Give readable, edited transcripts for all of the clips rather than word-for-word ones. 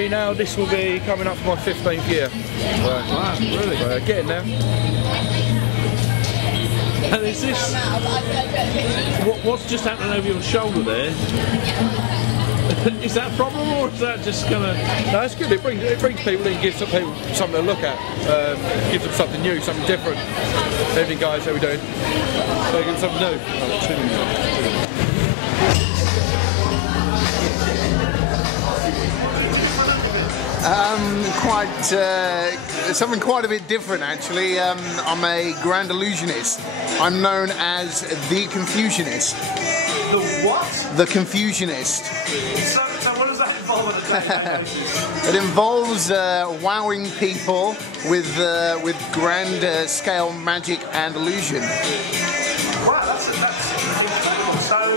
me now, this will be coming up for my 15th year. Wow, really? Getting there. And is this... What's just happening over your shoulder there? Is that a problem, or is that just gonna... No, it's good. It brings people in, gives some people something to look at, gives them something new, something different. Evening guys, how we doing? So give them something new. Something quite a bit different actually. I'm a Grand Illusionist. I'm known as the Confusionist. The what? The Confusionist. So what does that involve on a daily basis? It involves wowing people with grand scale magic and illusion. Wow, that's incredible. So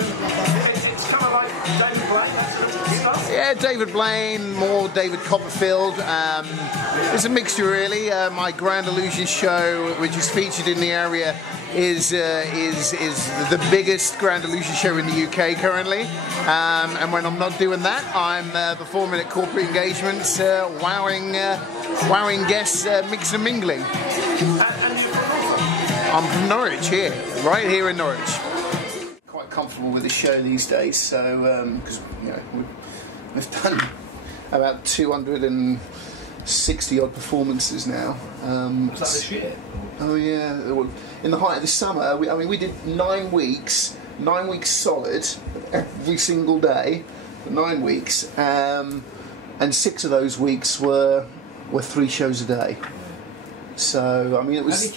it's kind of like David Blaine, that sort of stuff? Yeah, David Blaine, more David Copperfield. It's a mixture really. My Grand Illusion show, which is featured in the area, is the biggest Grand Illusion show in the UK currently. And when I'm not doing that, I'm performing at corporate engagements, wowing guests, mixing and mingling. I'm from Norwich here, right here in Norwich. Quite comfortable with the show these days, so because you know we've done about 260 odd performances now. Was that this year? Oh yeah, in the height of the summer, we did 9 weeks solid, every single day, for 9 weeks, and 6 of those weeks were 3 shows a day. So I mean, it was.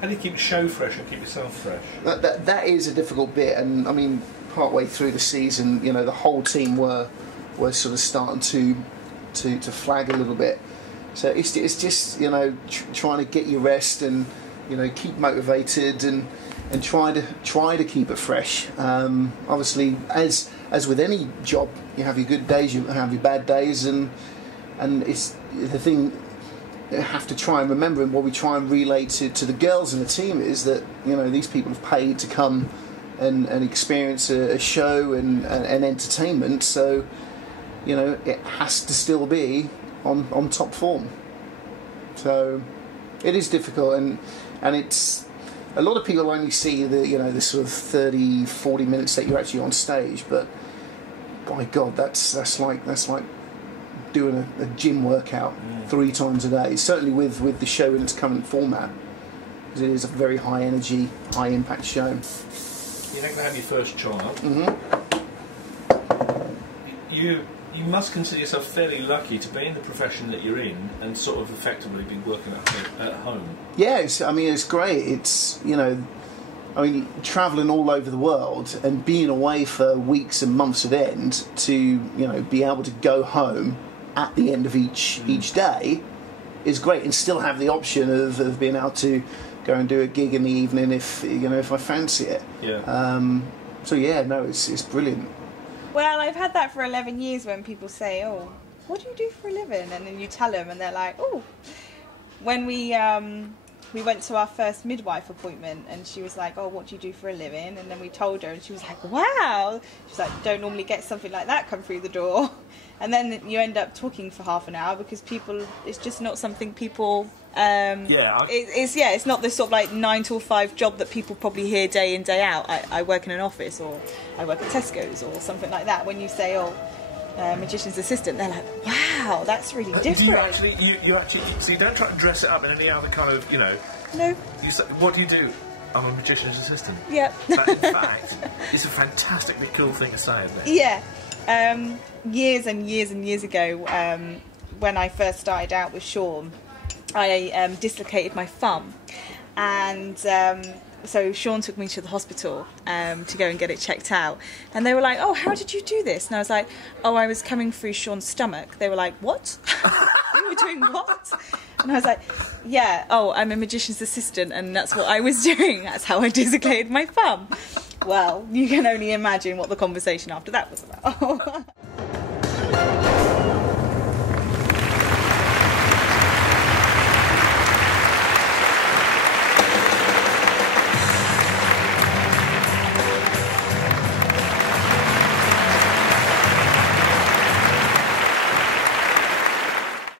How do you keep the show fresh and keep yourself fresh? That is a difficult bit, and I mean, partway through the season, you know, the whole team were sort of starting to flag a little bit. So it's just you know trying to get your rest and you know keep motivated and try to keep it fresh. Obviously, as with any job, you have your good days, you have your bad days, and it's the thing. Have to try and remember, and what we try and relay to the girls in the team is that you know these people have paid to come and experience a show and entertainment, so you know it has to still be on top form. So it is difficult, and it's a lot of people only see the the sort of 30-40 minutes that you're actually on stage, but by God, that's like doing a gym workout 3 times a day, certainly with the show in its current format, because it is a very high energy, high impact show. You're not going to have your first child. You must consider yourself fairly lucky to be in the profession that you're in and sort of effectively be working at home. Yeah, I mean it's great. It's travelling all over the world and being away for weeks and months at end to be able to go home at the end of each day is great, and still have the option of being able to go and do a gig in the evening if I fancy it. Yeah. So yeah, no, it's brilliant. Well, I've had that for 11 years when people say, "Oh, what do you do for a living?" And then you tell them, and they're like, "Oh." When we went to our first midwife appointment, and she was like, "Oh, what do you do for a living?" And then we told her, and she was like, "Wow." She's like, "Don't normally get something like that come through the door." And then you end up talking for half an hour because it's just not something people. It's not this sort of like 9 to 5 job that people probably hear day in day out. I work in an office, or I work at Tesco's, or something like that. When you say, "Oh, magician's assistant," they're like, "Wow, that's really different." Do you actually so you don't try to dress it up in any other kind of No. What do you do? I'm a magician's assistant. Yep. But in fact, it's a fantastically cool thing to say, isn't it? Yeah. Years and years and years ago, when I first started out with Sean, I dislocated my thumb, and so Sean took me to the hospital to go and get it checked out, and they were like, "Oh, how did you do this?" And I was like, "Oh, I was coming through Sean's stomach." They were like, "What? You were doing what?" And I was like, "Yeah, oh, I'm a magician's assistant, and that's what I was doing. That's how I dislocated my thumb." Well, you can only imagine what the conversation after that was about.